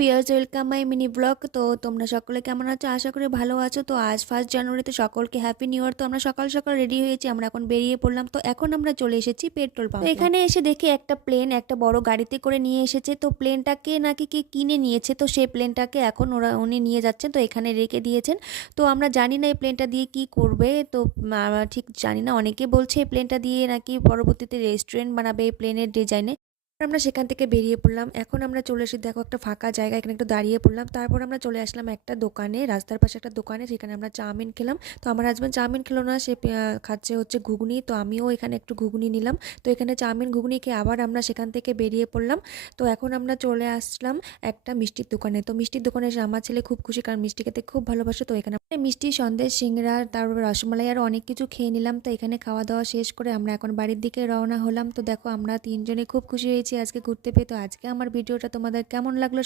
Viewers, welcome my mini blog. তো তোমরা সকলে কেমন আছো? আশা করি ভালো আছো। তো আজ 1 জানুয়ারিতে সকলকে হ্যাপি নিউ ইয়ার। তো আমরা সকাল সকাল রেডি হয়েছি, আমরা এখন বেরিয়ে পড়লাম। তো এখন আমরা চলে এসেছি পেট্রোল পাম্প। তো এখানে এসে দেখি একটা প্লেন একটা বড় গাড়িতে করে নিয়ে এসেছে। তো প্লেনটাকে নাকি কে কিনে নিয়েছে, তো সেই প্লেনটাকে এখন উনি নিয়ে যাচ্ছেন। তো এখানে রেখে দিয়েছেন। তো আমরা জানি না এই প্লেনটা দিয়ে কি করবে। তো ঠিক জানি না। অনেকে বলছে এই প্লেনটা দিয়ে নাকি পরবর্তীতে রেস্টুরেন্ট বানাবে এই প্লেনের ডিজাইনে। আমরা সেখান থেকে বেরিয়ে পড়লাম। এখন আমরা চলে এসেছি, দেখো একটা ফাঁকা জায়গা, এখানে একটু দাঁড়িয়ে পড়লাম। তারপর আমরা চলে আসলাম একটা দোকানে, রাস্তার পাশে একটা দোকানে, সেখানে আমরা চাউমিন খেলাম। তো আমার হাজব্যান্ড চাউমিন খেলো না, সে খাচ্ছে হচ্ছে ঘুগনি। তো আমিও এখানে একটু ঘুগনি নিলাম। তো এখানে চাউমিন ঘুগনি খেয়ে আবার আমরা সেখান থেকে বেরিয়ে পড়লাম। তো এখন আমরা চলে আসলাম একটা মিষ্টির দোকানে। তো মিষ্টির দোকানে এসে আমার ছেলে খুব খুশি, কারণ মিষ্টি খেতে খুব ভালোবাসে। তো এখানে মিষ্টি, সন্দেশ, সিংড়া, তারপর রসমালাই আরও অনেক কিছু খেয়ে নিলাম। তো এখানে খাওয়া দাওয়া শেষ করে আমরা এখন বাড়ির দিকে রওনা হলাম। তো দেখো আমরা তিনজনে খুব খুশি হয়েছি আজকে ঘুরতে পেয়ে। তো আজকে আমার ভিডিওটা তোমাদের কেমন লাগলো